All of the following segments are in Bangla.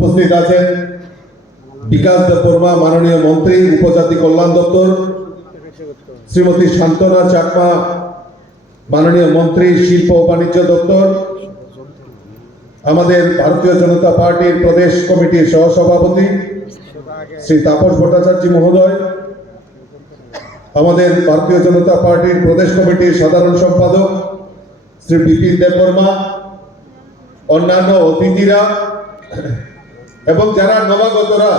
উপস্থিত আছেন বিকাশ দেববর্মা মাননীয় মন্ত্রী উপজাতি কল্যাণ দপ্তর, শ্রীমতী শান্তনা চাকমা মাননীয় মন্ত্রী শিল্প ও বাণিজ্য দপ্তর, আমাদের ভারতীয় জনতা পার্টির প্রদেশ কমিটির সহসভাপতি শ্রী তাপস ভট্টাচার্য মহোদয়, আমাদের ভারতীয় জনতা পার্টির প্রদেশ কমিটির সাধারণ সম্পাদক শ্রী বিপিন দেববর্মা, অন্যান্য অতিথিরা এবং যারা নবাগতরা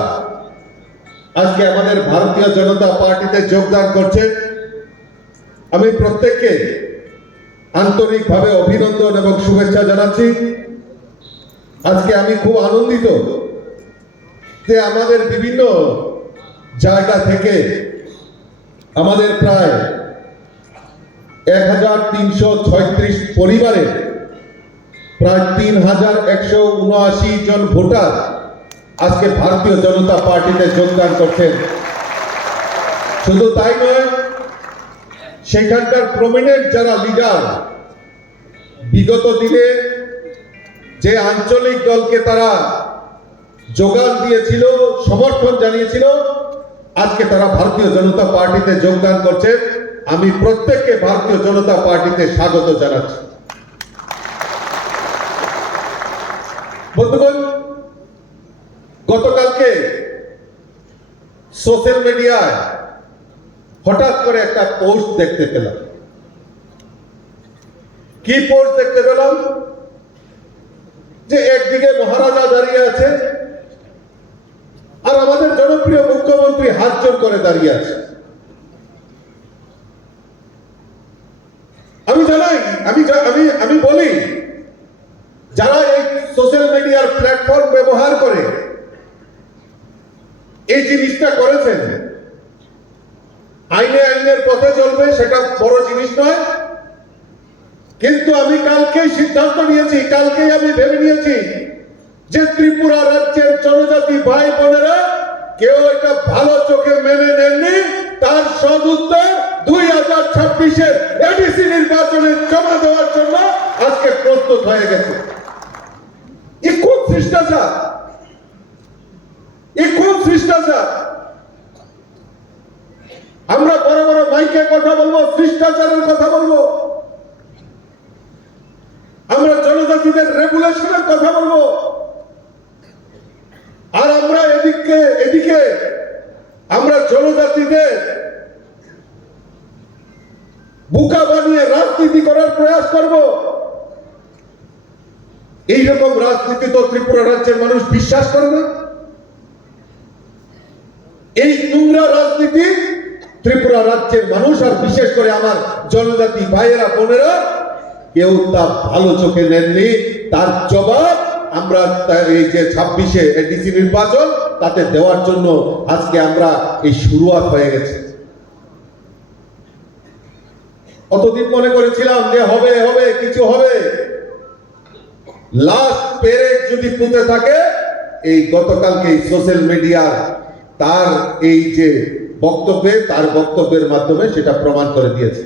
আজকে আমাদের ভারতীয় জনতা পার্টিতে যোগদান করছে, আমি প্রত্যেককে আন্তরিকভাবে অভিনন্দন এবং শুভেচ্ছা জানাচ্ছি। আজকে আমি খুব আনন্দিত যে আমাদের বিভিন্ন জায়গা থেকে আমাদের প্রায় 1336 পরিবারের প্রায় 3179 জন ভোটার আজকে ভারতীয় জনতা পার্টিতে যোগদান করছেন। শুধু তাই নয়, সেখানকার প্রমিনেন্ট যারা লিডার বিগত দিনে যে আঞ্চলিক দলকে তারা যোগান দিয়েছিল, সমর্থন জানিয়েছিল, আজকে তারা ভারতীয় জনতা পার্টিতে যোগদান করছে। আমি প্রত্যেককে ভারতীয় জনতা পার্টিতে স্বাগত জানাচ্ছি। বন্ধুগণ, গতকালকে সোশ্যাল মিডিয়ায় হঠাৎ করে একটা পোস্ট দেখতে পেলাম। কি পোস্ট দেখতে পেলাম? যে একদিকে মহারাজা দাঁড়িয়ে আছে আর আমাদের জনপ্রিয় মুখ্যমন্ত্রী হাত জোড় করে দাঁড়িয়ে আছে। আমি জানাই, আমি বলি, যারা এই সোশ্যাল মিডিয়ার প্ল্যাটফর্ম ব্যবহার করে এই জিনিসটা করেছেন, আইনের পথে চলবে, সেটা বড় জিনিস নয়। কিন্তু আমি কালকেই সিদ্ধান্ত নিয়েছি, কালকেই আমি ভেবে নিয়েছি যে ত্রিপুরা রাজ্যের জনজাতি ভাই বোনেরা কেউ এটা ভালো চোখে মেনে নেননি। তার সদুত্তর 2026-এর এডিসি নির্বাচনে জমা দেওয়ার জন্য আজকে প্রস্তুত হয়ে গেছে। এ কোন শিষ্টাচার? এ কোন শিষ্টাচার? আমরা বড় বড় মাইকে কথা বলবো, শিষ্টাচারের কথা বলবো, আমরা জনজাতিদের রেগুলেশনের কথা বলবো, আর আমরা এদিকে আমরা জনজাতিদের বোকা বানিয়ে রাজনীতি করার প্রয়াস করব। এইরকম রাজনীতি তো ত্রিপুরা রাজ্যের মানুষ বিশ্বাস করে না। এই নোংরা রাজনীতি ত্রিপুরা রাজ্যের মানুষ, আর বিশেষ করে আমার জনজাতি ভাইয়েরা বোনেরা, কেউ তা ভালো চোখে নেননি। তার জবাব আমরা এই যে 26-এ এডিসি নির্বাচন তাতে দেওয়ার জন্য আজকে আমরা এই শুরুয়াত হয়ে গেছে। অতদিন মনে করেছিলাম যে হবে হবে কিছু হবে, লাস্ট পেরেক যদি পুঁতে থাকে, এই গতকালকে সোশ্যাল মিডিয়া তার এই যে তার বক্তব্যের মাধ্যমে সেটা প্রমাণ করে দিয়েছে।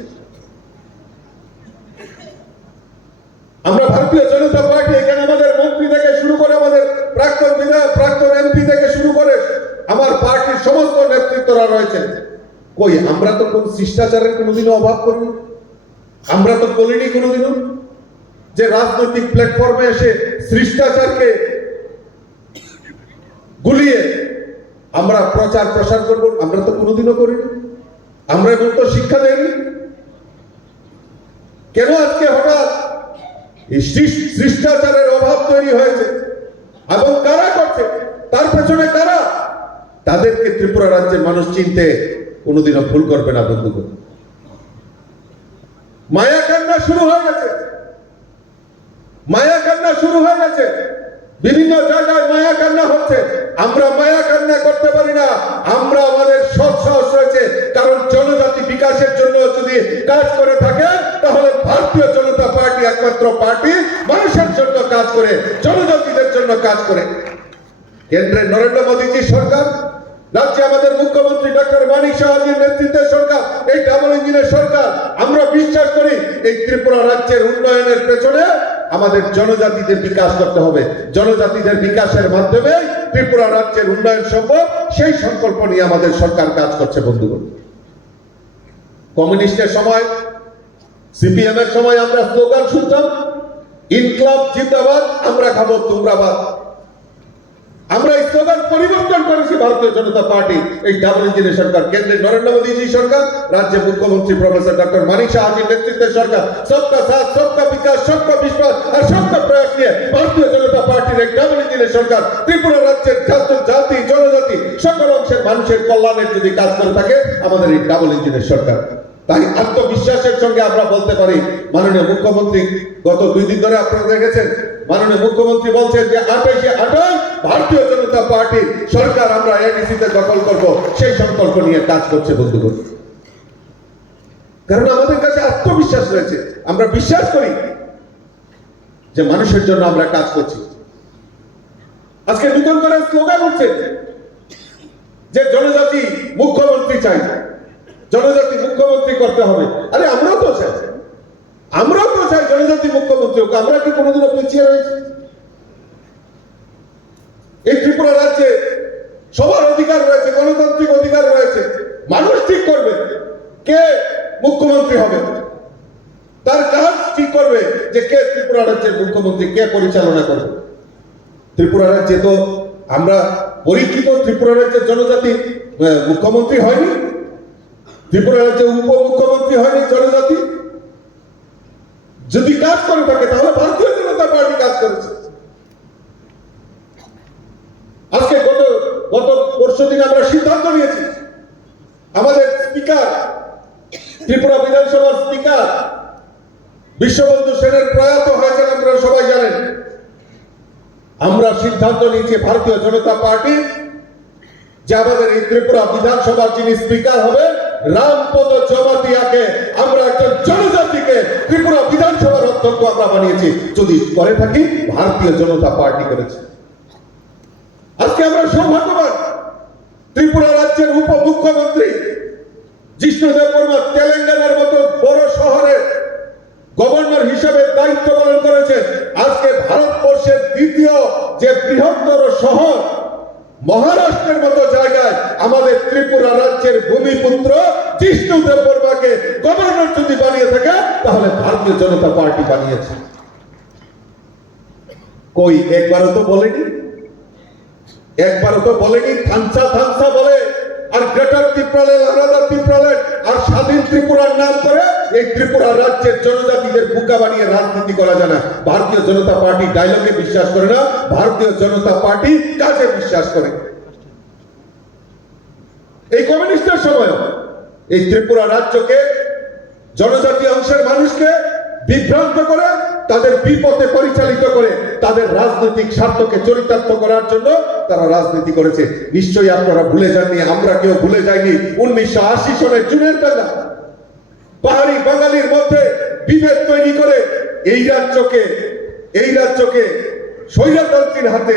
আমরা ভারতীয় জনতা পার্টি, এখানে আমাদের মন্ত্রী থেকে শুরু করে আমাদের প্রাক্তন বিধায়ক, প্রাক্তন এমপি থেকে শুরু করে আমার পার্টির সমস্ত নেতৃত্বরা রয়েছেন। কই, আমরা তো কোন শিষ্টাচারের কোনোদিনও অভাব করিনি। আমরা তো বলিনি কোনোদিনও যে রাজনৈতিক প্ল্যাটফর্মে এসে শিষ্টাচারকে গুলিয়ে আমরা প্রচার প্রসার করব। আমরা তো কোনোদিনও করিনি। আমরা তো শিক্ষা দেয়নি। কেন আজকে হঠাৎ শিষ্টাচারের অভাব তৈরি হয়েছে এবং কারা করছে, তার পেছনে কারা? তাদেরকে ত্রিপুরা রাজ্যের মানুষ চিনতে কোনোদিনও ভুল করবে না। বন্ধুগণ, মায়া কান্না শুরু হয়ে গেছে, মায়া কান্না শুরু হয়ে গেছে, বিভিন্ন জায়গায় মায়া কান্না হচ্ছে। আমরা মায়া কান্না করতে পারি না। আমরা আমাদের সৎ সাহস রয়েছে, কারণ জনজাতি বিকাশের জন্য যদি কাজ করে থাকে তাহলে ভারতীয় জনতা পার্টি একমাত্র পার্টি মানুষের জন্য কাজ করে, জনজাতিদের জন্য কাজ করে। কেন্দ্রে নরেন্দ্র মোদীজি সরকার, রাজ্যে আমাদের মুখ্যমন্ত্রী ডক্টর মানিক সাহাজির নেতৃত্বের সরকার, এই ডাবল ইঞ্জিনের সরকার। আমরা বিশ্বাস করি এই ত্রিপুরা রাজ্যের উন্নয়নের পেছনে আমাদের জনজাতিদের বিকাশ করতে হবে। জনজাতিদের বিকাশের মাধ্যমে ত্রিপুরা রাজ্যের উন্নয়ন সম্ভব, সেই সংকল্প নিয়ে আমাদের সরকার কাজ করছে বন্ধুগণ। কমিউনিস্টের সময়, সিপিএম এর সময় আমরা স্লোগান শুনতাম, ইনকলাব জিন্দাবাদ, আমরা খাবো তোমরা বাদ। আমরা এই স্লোগান পরিবর্তন করেছি ভারতীয় জনতা পার্টি, এই ডাবল ইঞ্জিনের সরকার, কেন্দ্রে নরেন্দ্র মোদীজি সরকার, রাজ্যে মুখ্যমন্ত্রী প্রফেসর ডক্টর মানিক সাহাজির নেতৃত্বের সরকার। সবকা সাথ, সবকা বিকাশ, সবকা বিশ্বাস আর সবকা প্রয়াস নিয়ে ভারতীয় জনতা পার্টির এই ডাবল ইঞ্জিনের সরকার ত্রিপুরা রাজ্যের জাতি জনজাতি সকল অংশের মানুষের কল্যাণের যদি কাজ করে থাকে আমাদের এই ডাবল ইঞ্জিনের সরকার। তাই আত্মবিশ্বাসের সঙ্গে আমরা বলতে পারি, মাননীয় মুখ্যমন্ত্রী গত 2 দিন ধরে আপনারা দেখেছেন, মাননীয় মুখ্যমন্ত্রী বলছেন যে 28 ভারতীয় জনতা পার্টির সরকার আমরা এডিসিতে দখল করব, সেই সংকল্প নিয়ে কাজ করছে বন্ধুগণ। কারণ আমাদের কাছে আত্মবিশ্বাস রয়েছে, আমরা বিশ্বাস করি যে মানুষের জন্য আমরা কাজ করছি। আজকে নতুন করে স্লোগান উঠছে যে জনজাতি মুখ্যমন্ত্রী চাই, জনজাতি মুখ্যমন্ত্রী করতে হবে। আরে আমরাও তো চাই জনজাতি মুখ্যমন্ত্রী হোক। আমরা কি কোনোদিনও পিছিয়ে রয়েছি? এই ত্রিপুরা রাজ্যে সবার অধিকার রয়েছে, গণতান্ত্রিক অধিকার রয়েছে। মানুষ ঠিক করবে কে মুখ্যমন্ত্রী হবে, তার কাজ ঠিক করবে যে কে ত্রিপুরা রাজ্যের মুখ্যমন্ত্রী, কে পরিচালনা করবে। ত্রিপুরা রাজ্যে তো আমরা পরীক্ষিত, ত্রিপুরা রাজ্যের জনজাতি মুখ্যমন্ত্রী হয়নি, ত্রিপুরা রাজ্যে উপমুখ্যমন্ত্রী হয়নি জনজাতি। যদি কাজ করে থাকে তাহলে ভারতীয় জনতা পার্টি কাজ করেছে। আজকে গত পরশুদিন আমরা সিদ্ধান্ত নিয়েছি, আমাদের স্পিকার, ত্রিপুরা বিধানসভার স্পিকার বিশ্ববন্ধু সেনের প্রয়াত হয়েছেন, আপনারা সবাই জানেন। আমরা সিদ্ধান্ত নিয়েছি ভারতীয় জনতা পার্টি যে আমাদের এই ত্রিপুরা বিধানসভার যিনি স্পিকার হবে রামপদ জমাতিয়াকে আমরা একজন জনজাতিকে ত্রিপুরা বিধানসভার অধ্যক্ষ আমরা বানিয়েছি। যদি করে থাকি ভারতীয় জনতা পার্টি করেছে। আজকে আমরা সৌভাগ্যবান, ত্রিপুরা রাজ্যের উপমুখ্যমন্ত্রী জিষ্ণু দেববর্মা তেলেঙ্গানার মতো বড় শহরে গভর্নর হিসেবে দায়িত্ব পালন করেছে। আজকে ভারতবর্ষের দ্বিতীয় যে বৃহত্তর শহর মহারাষ্ট্রের মতো জায়গায় আমাদের ত্রিপুরা রাজ্যের ভূমিপুত্র জিষ্ণু দেববর্মাকে গভর্নর যদি বানিয়ে থাকে তাহলে ভারতীয় জনতা পার্টি বানিয়েছে। কই একবারও তো বলেনি থানসা বলে, আর গ্রেটার ত্রিপুরা, আলাদা ত্রিপুরা আর স্বাধীন ত্রিপুরার নাম করে এই ত্রিপুরা রাজ্যের জনজাতিদের বুকা বানিয়ে রাজনীতি করা যায় না। ভারতীয় জনতা পার্টি ডায়লগে বিশ্বাস করে না, ভারতীয় জনতা পার্টি কাজে বিশ্বাস করে। এই কমিউনিস্টের সময় এই ত্রিপুরা রাজ্যকে, জনজাতি অংশের মানুষকে বিভ্রান্ত করে, তাদের বিপথে পরিচালিত করে, তাদের রাজনৈতিক স্বার্থকে চরিতার্থ করার জন্য তারা রাজনীতি করেছে। নিশ্চয়ই আপনারা ভুলে যাননি, আমরা কেউ ভুলে যাইনি 1980 সনের জুনের দাঙ্গা। পাহাড়ি বাঙালির মধ্যে বিভেদ তৈরি করে এই রাজ্যকে স্বৈরতন্ত্রীর হাতে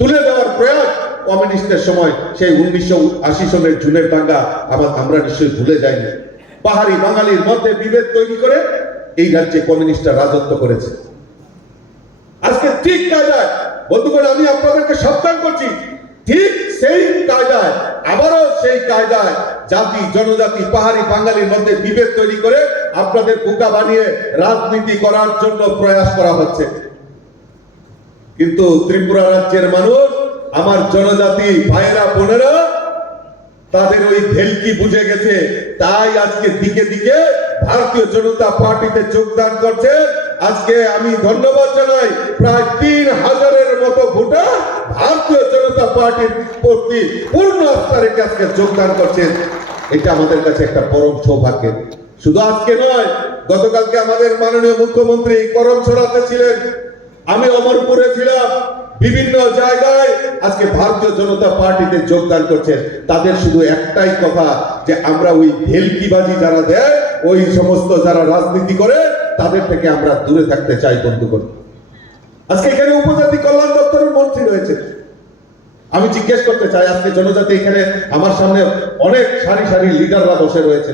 তুলে দেওয়ার প্রয়াস কমিউনিস্টের সময়, সেই 1980 সনের জুনের দাঙ্গা আমরা নিশ্চয়ই ভুলে যাইনি। পাহাড়ি বাঙালির মধ্যে বিভেদ তৈরি করে এই রাজ্যে কমিউনিস্টরা রাজত্ব করেছে। আজকে ঠিক কায়দায় বন্ধুগণ, আমি আপনাদেরকে সাবধান করছি, ঠিক সেই কায়দায়, আবারও সেই কায়দায় জাতি জনজাতি পাহাড়ি বাঙালির মধ্যে বিভেদ তৈরি করে আপনাদের বোকা বানিয়ে রাজনীতি করার জন্য প্রয়াস করা হচ্ছে। কিন্তু ত্রিপুরা রাজ্যের মানুষ, আমার জনজাতি ভাইয়েরা বোনেরা, তাদের ওই ভেলকি বুঝে গেছে। তাই আজকে দিকে দিকে ভারতীয় জনতা পার্টিতে যোগদান করছে। আজকে আমি ধন্যবাদ জানাই, প্রায় 3000-এর মতো ভোটার ভারতীয় জনতা পার্টির প্রতি পূর্ণ আস্থা রেখে আজকে যোগদান করছেন। এটা আমাদের কাছে একটা পরম সৌভাগ্য। শুধু আজকে নয়, গতকালকে আমাদের মাননীয় মুখ্যমন্ত্রী করমছড়াতে ছিলেন, আমি অমরপুরে ছিলাম। বিভিন্ন জায়গায় আজকে ভারতীয় জনতা পার্টিতে যোগদান করছেন। তাদের শুধু একটাই কথা, যে আমরা ওই ভেলকিবাজি যারা দেয়, ওই সমস্ত যারা রাজনীতি করে, তাদের থেকে আমরা দূরে থাকতে চাই বন্ধুগণ। আজকে এখানে উপজাতি কল্যাণ দপ্তরের মন্ত্রী রয়েছে। আমি জিজ্ঞেস করতে চাই, আজকে জনজাতি এখানে আমার সামনে অনেক সারি সারি লিডাররা বসে রয়েছে।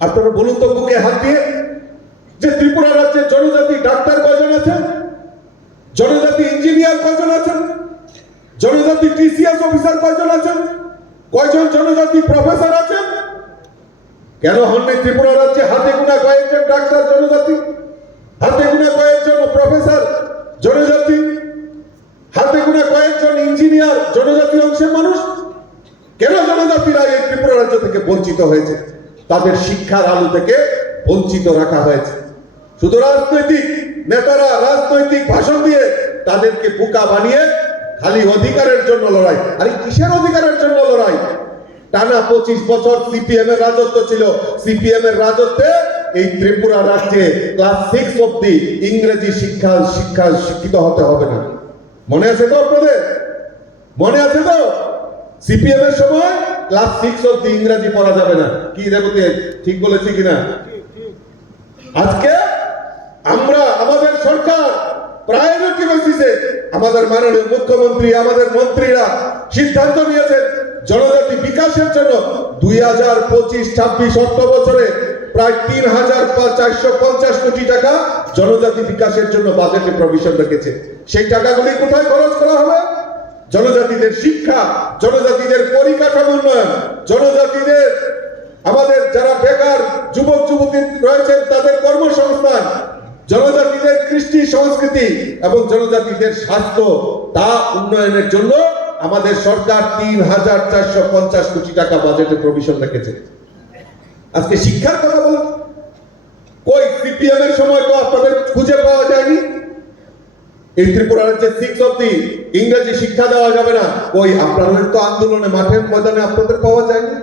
আপনারা বলুন তো বুকে হাত দিয়ে, যে ত্রিপুরা রাজ্যের জনজাতি ডাক্তার কয়জন আছেন, জনজাতি ইঞ্জিনিয়ার কয়জন আছেন, জনজাতি টিসিএস অফিসার কয়জন আছেন, কয়জন জনজাতি প্রফেসর আছেন? কেন হননি ত্রিপুরা রাজ্যে হাতে গোনা কয়েকজন ডাক্তার জনজাতি, হাতে গোনা কয়েকজন প্রফেসর জনজাতি, হাতে গোনা কয়েকজন ইঞ্জিনিয়ার জনজাতি অংশের মানুষ? কেন জনজাতিরা এই ত্রিপুরা রাজ্য থেকে বঞ্চিত হয়েছে? তাদের শিক্ষার আলো থেকে বঞ্চিত রাখা হয়েছে। শুধু রাজনৈতিক নেতারা রাজনৈতিক ভাষণ দিয়ে তাদেরকে বোকা বানিয়ে খালি অধিকারের জন্য লড়াই। আরে কিসের অধিকারের জন্য লড়াই? টানা 25 বছর সিপিএম এর রাজত্ব ছিল। সিপিএম এর রাজত্বে এই ত্রিপুরা রাজ্যে ক্লাস 6 অবধি ইংরেজি শিক্ষিত হতে হবে না। মনে আছে তো আপনাদের? মনে আছে তো? সিপিএম এর সময় ক্লাস 6 অবধি ইংরেজি পড়া যাবে না। কি রেবতী, ঠিক বলেছি কিনা? আজকে আমরা আমাদের সরকার প্রায়োরিটি বেসিসে আমাদের মাননীয় মুখ্যমন্ত্রী আমাদের মন্ত্রীরা সিদ্ধান্ত নিয়েছেন জনজাতি বিকাশের জন্য 2025-26 অর্থ বছরে প্রায় 3,450 কোটি টাকা জনজাতি বিকাশের জন্য বাজেটে প্রভিশন রেখেছে। সেই টাকাগুলি কোথায় খরচ করা হবে? জনজাতিদের শিক্ষা, জনজাতিদের পরিকাঠামো উন্নয়ন, জনজাতিদের আমাদের যারা বেকার যুবক যুবতী রয়েছেন তাদের কর্মসংস্থান, জনজাতিদের কৃষ্টি সংস্কৃতি এবং জনজাতিদের স্বাস্থ্য তা উন্নয়নের জন্য আমাদের সরকার 3,450 কোটি টাকা বাজেটে প্রভিশন রেখেছে। আজকে শিক্ষার কথা বলেন, কই সিপিএম এর সময় তো আপনাদের খুঁজে পাওয়া যায়নি। এই ত্রিপুরা রাজ্যে 6 অবধি ইংরেজি শিক্ষা দেওয়া যাবে না, ওই আপনাদের তো আন্দোলনে মাঠের ময়দানে আপনাদের পাওয়া যায়নি।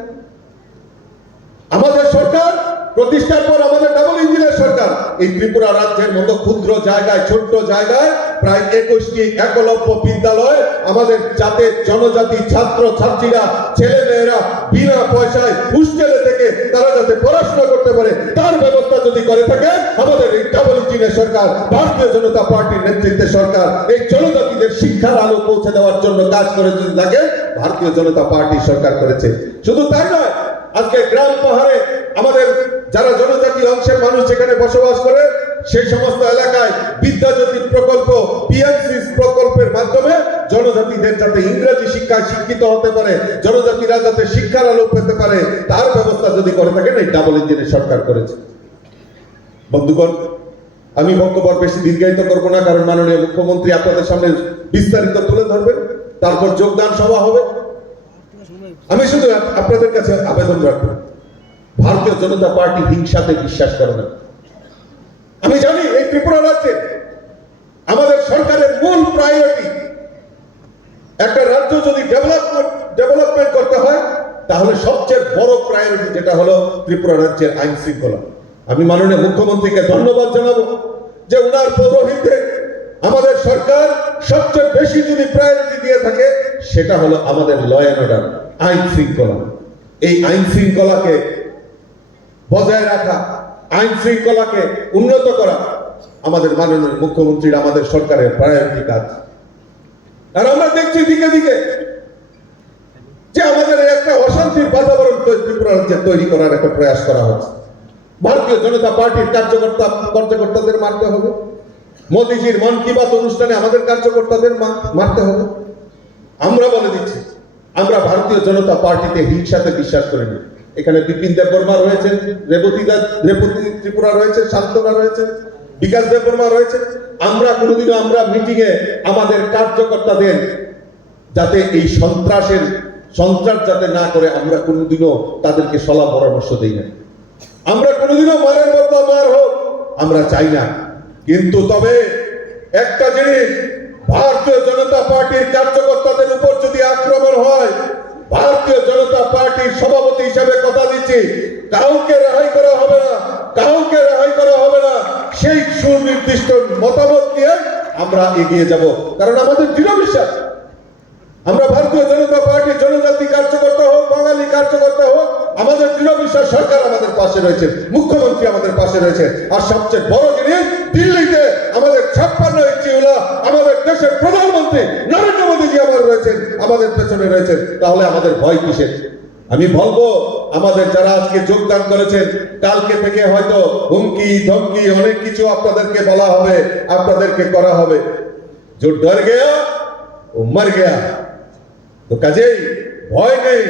আমাদের সরকার প্রতিষ্ঠার পর আমাদের ডাবল ইঞ্জিনের সরকার এই ত্রিপুরা রাজ্যের মতো ক্ষুদ্র জায়গায় ছোট্ট জায়গায় প্রায় 21টি একলব্য বিদ্যালয় আমাদের যাতে জনজাতি ছাত্র ছাত্রীরা ছেলে মেয়েরা বিনা পয়সায় হোস্টেলে থেকে তারা যাতে পড়াশোনা করতে পারে তার ব্যবস্থা যদি করে থাকে আমাদের এই ডাবল ইঞ্জিনের সরকার ভারতীয় জনতা পার্টির নেতৃত্বে সরকার এই জনজাতিদের শিক্ষার আলো পৌঁছে দেওয়ার জন্য কাজ করে যদি থাকে ভারতীয় জনতা পার্টি সরকার করেছে। শুধু তাই নয়, আজকে গ্রাম পাহাড়ে আমাদের যারা জনজাতি অংশের মানুষ যেখানে বসবাস করে সেই সমস্ত এলাকায় বিদ্যাজ্যোতি প্রকল্প পিএমসি প্রকল্পের মাধ্যমে জনজাতিদের যাতে ইংরেজি শিক্ষায় শিক্ষিত হতে পারে, জনজাতিরা যাতে শিক্ষার আলো পেতে পারে তার ব্যবস্থা যদি করে থাকেন এই ডাবল ইঞ্জিনের সরকার করেছে। বন্ধুগণ, আমি বক্তব্য বেশি দীর্ঘায়িত করব না, কারণ মাননীয় মুখ্যমন্ত্রী আপনাদের সামনে বিস্তারিত তুলে ধরবেন, তারপর যোগদান সভা হবে। আমি শুধু আপনাদের কাছে আবেদন রাখবো, ভারতীয় জনতা পার্টি হিংসাতে বিশ্বাস করে না। আমি জানি এই ত্রিপুরা রাজ্যে আমাদের সরকারের মূল প্রায়োরিটি, একটা রাজ্য যদি ডেভেলপমেন্ট করতে হয় তাহলে সবচেয়ে বড় প্রায়োরিটি যেটা হলো ত্রিপুরা রাজ্যের আইন শৃঙ্খলা। আমি মাননীয় মুখ্যমন্ত্রীকে ধন্যবাদ জানাবো যে উনার পদক্ষেপে আমাদের সরকার সবচেয়ে বেশি যদি প্রায়োরিটি দিয়ে থাকে সেটা হলো আমাদের ল অ্যান্ড অর্ডার, আইন শৃঙ্খলা। এই আইন শৃঙ্খলাকে বজায় রাখা, আইন শৃঙ্খলাকে উন্নত করা আমাদের মাননীয় মুখ্যমন্ত্রীর আমাদের সরকারের প্রায়োরিটি কাজ। আর আমরা দেখছি দিকে দিকে যে আমাদের একটা অশান্তির বাতাবরণ ত্রিপুরা রাজ্যে তৈরি করার একটা প্রয়াস করা হচ্ছে। ভারতীয় জনতা পার্টির কার্যকর্তাদের মারতে হবে, মোদীজির মন কি বাত অনুষ্ঠানে আমাদের কার্যকর্তাদের মারতে হবে। আমরা বলে দিচ্ছি, আমরা ভারতীয় জনতা পার্টিতে হিংসাতে বিশ্বাস করি না। এখানে বিপিন দেববর্মা রয়েছেন, রেবতী ত্রিপুরা রয়েছে, শান্তনা রয়েছে, বিকাশ দেববর্মা রয়েছে। আমরা কোনোদিনও আমরা মিটিংয়ে আমাদের কার্যকর্তাদের যাতে এই সন্ত্রাস যাতে না করে আমরা কোনোদিনও তাদেরকে সলা পরামর্শ দিই না। আমরা কোনোদিনও মারের বদলা মার হোক আমরা চাই না। কিন্তু তবে একটা জিনিস, ভারতীয় জনতা পার্টির কার্যকর্তাদের উপর যদি আক্রমণ হয়, ভারতীয় জনতা পার্টির সভাপতি হিসেবে কথা দিচ্ছি, কাউকে রেহাই করা হবে না, কাউকে রেহাই করা হবে না। সেই সুনির্দিষ্ট মতামত নিয়ে আমরা এগিয়ে যাব, কারণ আমাদের দৃঢ় বিশ্বাস আমরা ভারতীয় জনতা পার্টির জনজাতি কার্যকর্তা হোক, বাঙালি কার্যকর্তা হোক, আমাদের দৃঢ় বিশ্বাস সরকার আমাদের পাশে রয়েছে, মুখ্যমন্ত্রী আমাদের পাশে রয়েছে। আর সবচেয়ে বড় জিনিস, দিল্লিতে আমাদের 56 ইঞ্চিওয়ালা আমাদের দেশের প্রধানমন্ত্রী নরেন্দ্র মোদীজি আমার রয়েছেন, আমাদের পেছনে রয়েছেন। তাহলে আমাদের ভয় কিসের? আমি বলবো আমাদের যারা আজকে যোগদান করেছেন, কালকে থেকে হয়তো হুমকি ধমকি অনেক কিছু আপনাদেরকে বলা হবে, আপনাদেরকে করা হবে। जो डर गया वो मर गया। তো কাজেই ভয় নেই,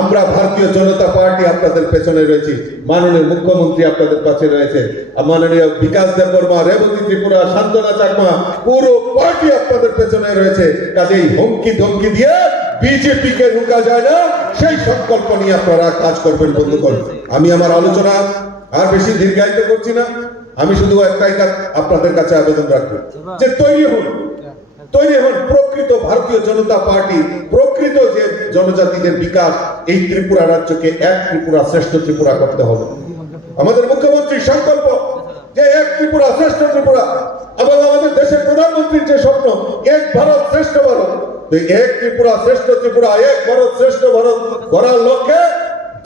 আমরা ভারতীয় জনতা পার্টি আপনাদের পেছনে রয়েছি, মাননীয় মুখ্যমন্ত্রী আপনাদের পাশে রয়েছে, মাননীয় বিকাশ দেববর্মা, রেবতী ত্রিপুরা, শান্তনা চাকমা, পুরো পার্টি আপনাদের পেছনে রয়েছে। কাজেই হুমকি ধমকি দিয়ে বিজেপি কে রুকা যায় না, সেই সংকল্প নিয়ে আপনারা কাজ করবেন বন্ধুগণ। আমি আমার আলোচনা আর বেশি দীর্ঘায়িত করছি না, আমি শুধু একটাই আপনাদের কাছে আবেদন রাখবো যে তৈরি হন প্রকৃত ভারতীয় জনতা পার্টি, প্রকৃত যে জনজাতিদের বিকাশ, এই ত্রিপুরা রাজ্যকে এক ত্রিপুরা শ্রেষ্ঠ ত্রিপুরা করতে হবে। আমাদের মুখ্যমন্ত্রীর সংকল্প যে এক ত্রিপুরা শ্রেষ্ঠ ত্রিপুরা, এবং আমাদের দেশের প্রধানমন্ত্রীর যে স্বপ্ন এক ভারত শ্রেষ্ঠ ভারত, তো এক ত্রিপুরা শ্রেষ্ঠ ত্রিপুরা, এক ভারত শ্রেষ্ঠ ভারত করার লক্ষ্যে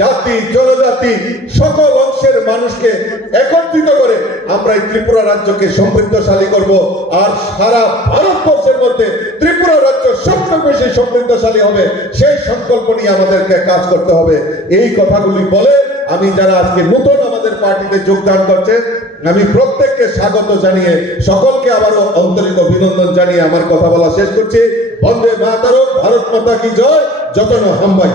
জাতি জনজাতি সকল অংশের মানুষকে একত্রিত করে আমরা এই ত্রিপুরা রাজ্যকে সমৃদ্ধশালী করব। আর সারা ভারতবর্ষের মধ্যে ত্রিপুরা রাজ্য সবচেয়ে বেশি সমৃদ্ধশালী হবে, সেই সংকল্প নিয়ে আমাদেরকে কাজ করতে হবে। এই কথাগুলি বলে আমি যারা আজকে নতুন আমাদের পার্টিতে যোগদান করছে, আমি প্রত্যেককে স্বাগত জানিয়ে সকলকে আবারও আন্তরিক অভিনন্দন জানিয়ে আমার কথা বলা শেষ করছি। বন্দে মাতরম, ভারত মাতা কি জয়, যতন হাম্বাই।